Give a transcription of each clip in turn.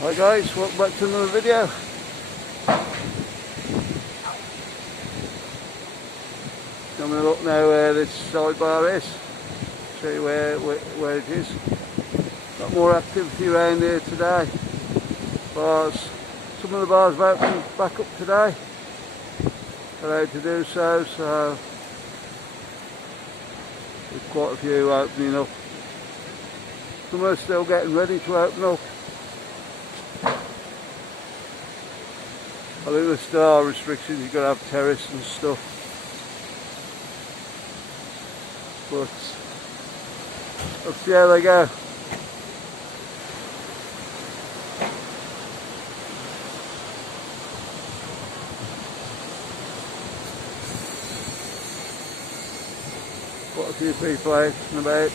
Hi guys, welcome back to another video. I'm going to look now where this sidebar is, show you where it is. Got more activity around here today. Bars, some of the bars have opened back up today, allowed to do so, so there's quite a few opening up. Some are still getting ready to open up. I think there still are restrictions, you've got to have terrace and stuff. But let's see how they go. Quite a few people out and about.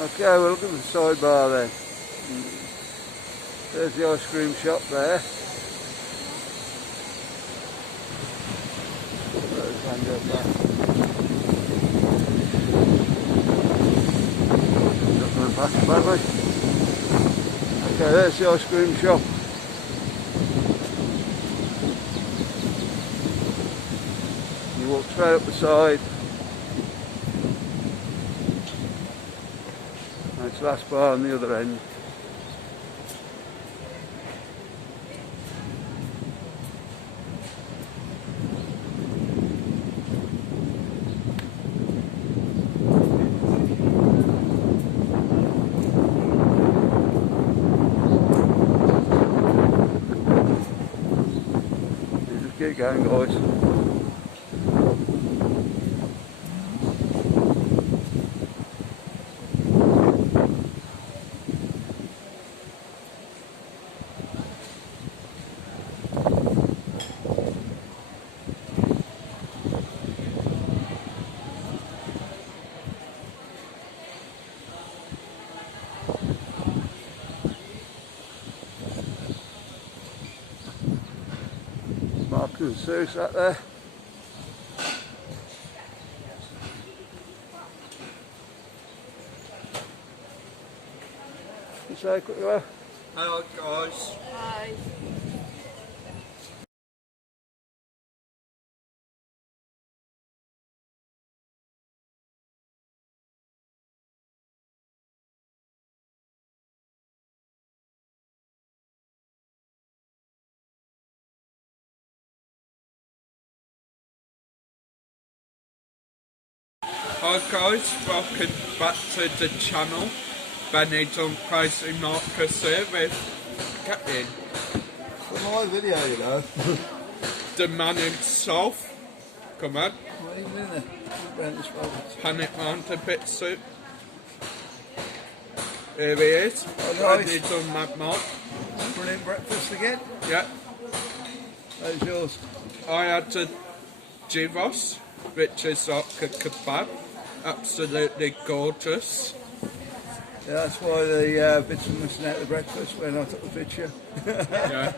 Okay, we'll look at the sidebar then. There's the ice cream shop there. Okay, there's the ice cream shop. You walk straight up the side. It's the last bar on the other end. You just keep going, guys. Mark and Sue sat there. You say quickly well. Hello guys. Hi. Hi guys, welcome back to the channel. Benidorm Crazy Marcus here with Captain. It's my video, you know. The man himself. Come on. What are you doing there? Around this way. Panic round a bit soup. Here he is. Hi guys. Benidorm Mad Mark. Brilliant breakfast again. Yeah. How's yours? I had a gyros, which is like a kebab. Absolutely gorgeous. Yeah, that's why the bits were missing out of the breakfast when I took the picture. Yeah.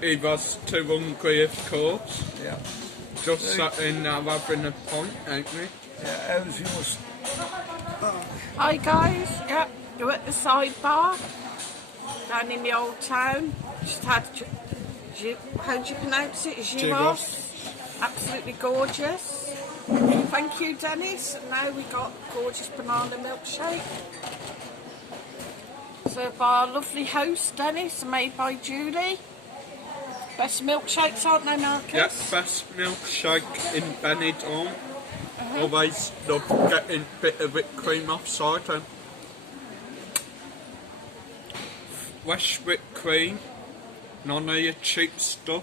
He was too hungry, of course. Yeah. Just sat in now having a pint, ain't we? Yeah, how's yours? Hi guys, yeah, we're at the sidebar down in the old town. Just had, how do you pronounce it? Gyros. Absolutely gorgeous. Thank you, Dennis. And now we got gorgeous banana milkshake. Served by our lovely host, Dennis, made by Julie. Best milkshakes, aren't they, Marcus? Yeah, best milkshake in Benidorm. Always love getting a bit of whipped cream off cider. Fresh whipped cream, none of your cheap stuff.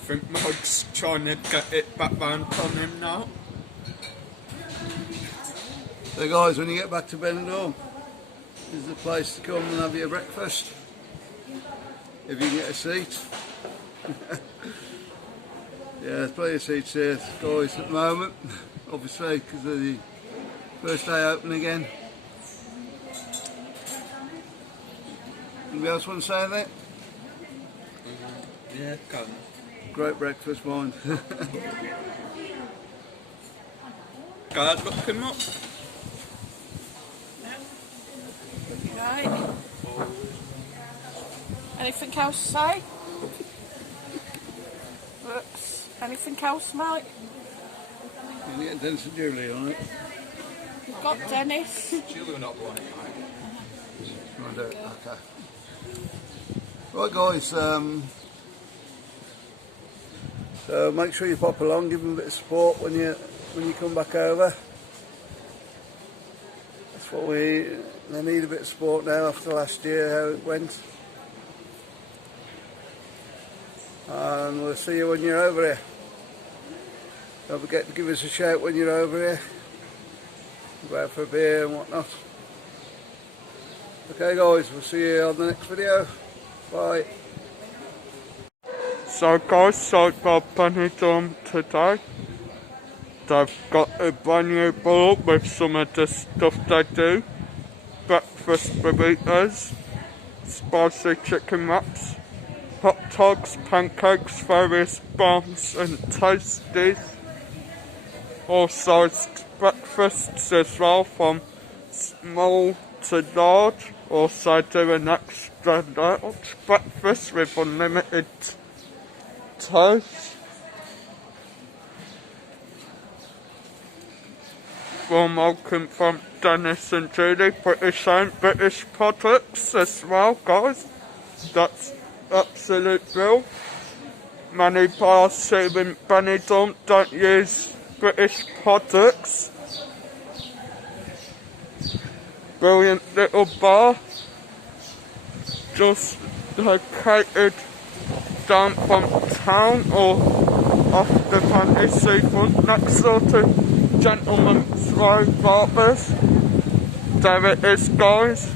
I think Mike's trying to get it back round on him now. So guys, when you get back to Benidorm, this is the place to come and have your breakfast. If you can get a seat. Yeah, there's plenty of seats here, guys, at the moment. Obviously, because of the first day open again. Anybody else want to say anything? Yeah, can. Great breakfast, mine. Guys, look him up. Right. Anything else to say? Whoops. Anything else, Mike? You can get Dennis and Julie on it. You've got Dennis. Julie will not be on it, mate. Okay. Right, guys. So make sure you pop along, give them a bit of support when you come back over. That's what they need, a bit of support now after last year, how it went. And we'll see you when you're over here. Don't forget to give us a shout when you're over here. Go out for a beer and whatnot. Okay guys, we'll see you on the next video. Bye. So guys, sidebar Benidorm today. They've got a brand new ball with some of the stuff they do. Breakfast burritos, spicy chicken wraps, hot dogs, pancakes, various buns and toasties. All sized breakfasts as well, from small to large. Also do an extra large breakfast with unlimited toast. Warm welcome from Dennis and Julie, British-owned British products as well, guys. That's absolute brilliant. Many bars here in Benidorm don't use British products. Brilliant little bar, just located down from town or off the Fanny Seafront, next door to Gentleman's Road Barbers. There it is, guys.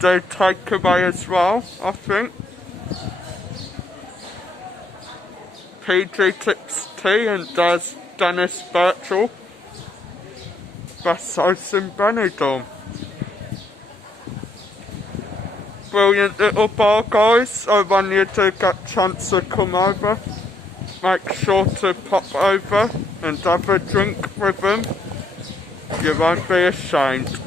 They take away as well, I think. PG Tips Tea and does Dennis Birchall. Best house in Benidorm. Brilliant little bar, guys. So when you do get a chance to come over, make sure to pop over and have a drink with them. You won't be ashamed.